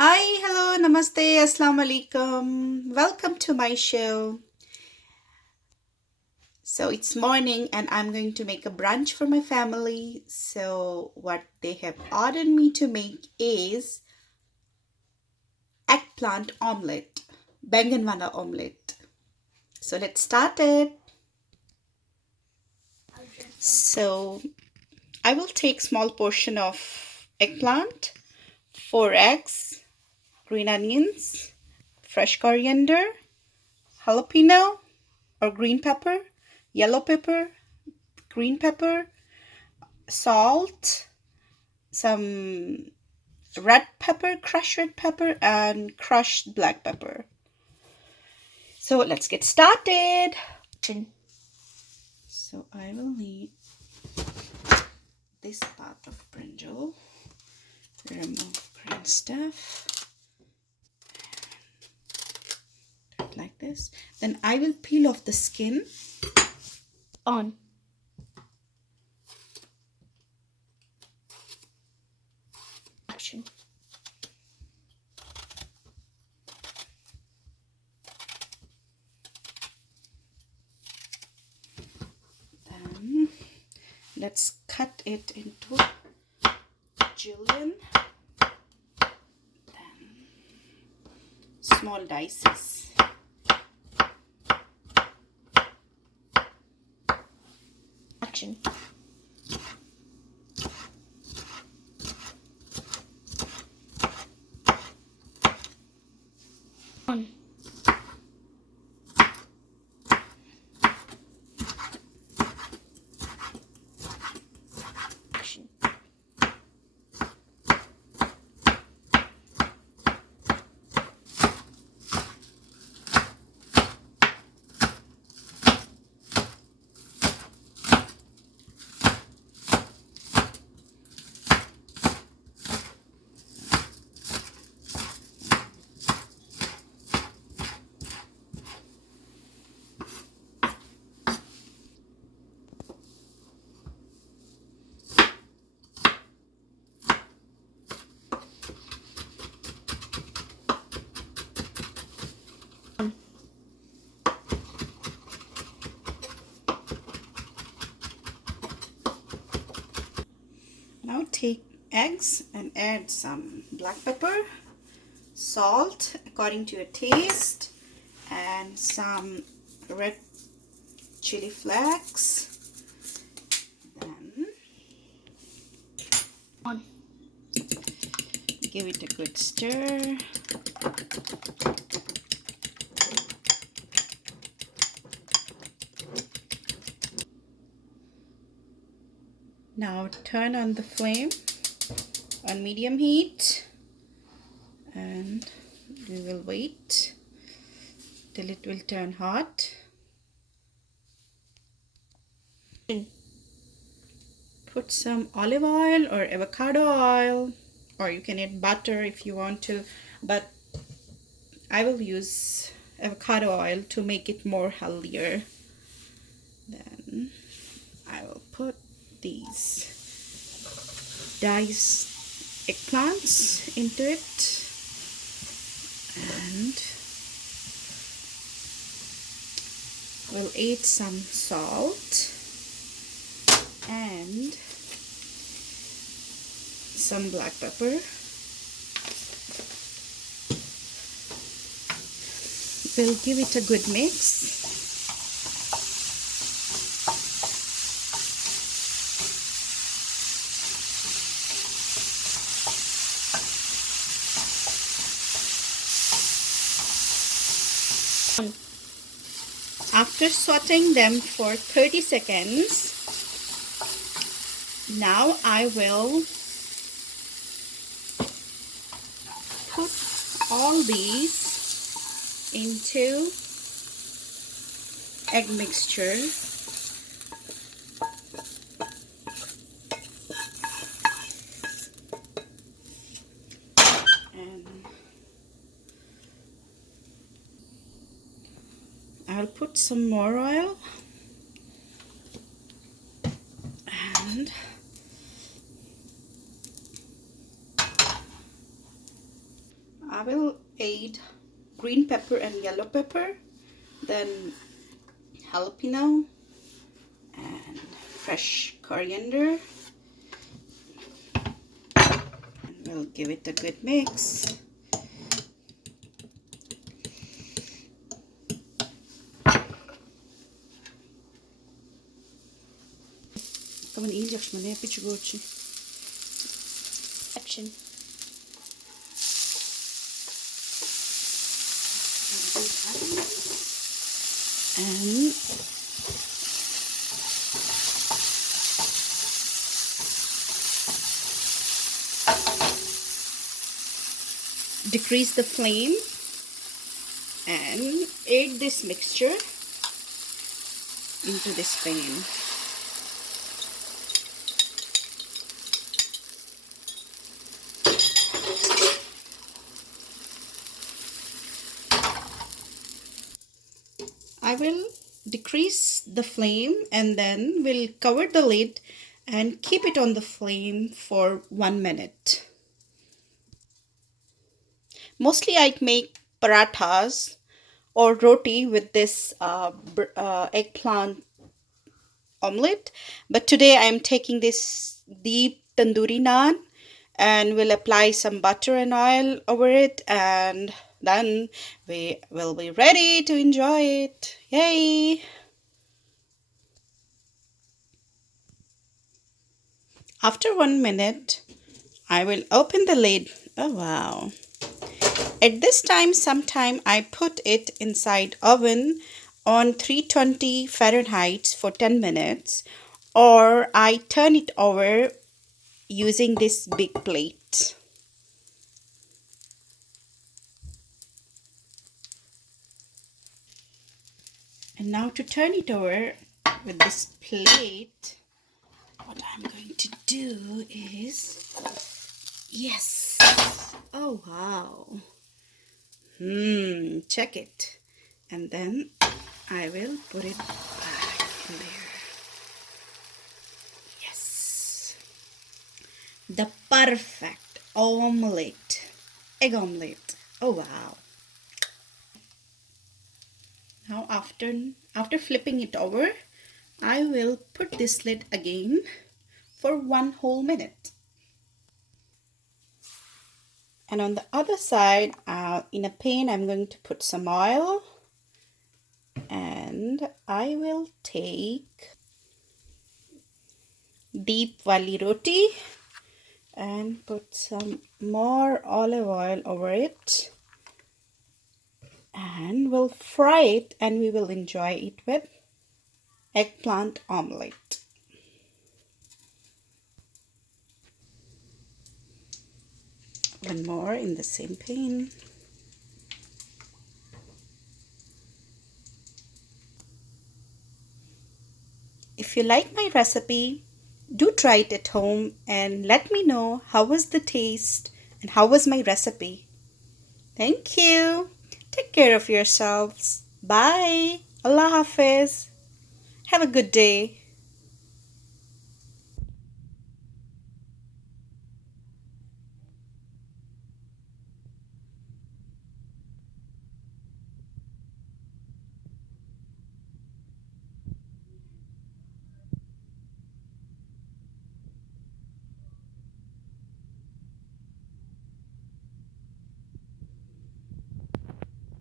Hi, hello, namaste, assalamu alaikum. Welcome to my show. So it's morning and I'm going to make a brunch for my family. So what they have ordered me to make is eggplant omelette, baengun omelette. So let's start it. So I will take small portion of eggplant, 4 eggs, green onions, fresh coriander, jalapeno or green pepper, yellow pepper, green pepper, salt, some red pepper, crushed red pepper, and crushed black pepper. So let's get started. So I will need this part of brinjal. Remove green stuff. Like this. Then I will peel off the skin. On. Action. Then let's cut it into julienne. Then small dices. Action. On. Action. Now take eggs and add some black pepper, salt according to your taste, and some red chili flakes. Then on. Give it a good stir. Now turn on the flame on medium heat and we will wait till it will turn hot. Put some olive oil or avocado oil, or you can add butter if you want to, but I will use avocado oil to make it more healthier. Then I will put these diced eggplants into it and we'll add some salt and some black pepper. We'll give it a good mix. After sauteing them for 30 seconds, now I will put all these into egg mixture. And I'll put some more oil and I will add green pepper and yellow pepper, then jalapeno and fresh coriander, and we'll give it a good mix. Kaman iyice ne yapıcı gochi. Action. And decrease the flame and add this mixture into this pan. I will decrease the flame and then we'll cover the lid and keep it on the flame for 1 minute. Mostly I make parathas or roti with this eggplant omelette, but today I'm taking this deep tandoori naan and we'll apply some butter and oil over it, and then we will be ready to enjoy it. Yay! After 1 minute, I will open the lid. Oh wow! At this time, sometime I put it inside oven on 320 Fahrenheit for 10 minutes, or I turn it over using this big plate. And now to turn it over with this plate, what I'm going to do is, yes, oh wow, check it, and then I will put it back in there. Yes, the perfect omelette, egg omelette. Oh wow. Now after flipping it over, I will put this lid again for 1 whole minute. And on the other side, in a pan, I'm going to put some oil, and I will take deep wali roti and put some more olive oil over it, and we'll fry it and we will enjoy it with eggplant omelette. One more in the same pan. If you like my recipe, do try it at home and let me know how was the taste and how was my recipe. Thank you. Take care of yourselves. Bye. Allah Hafiz. Have a good day.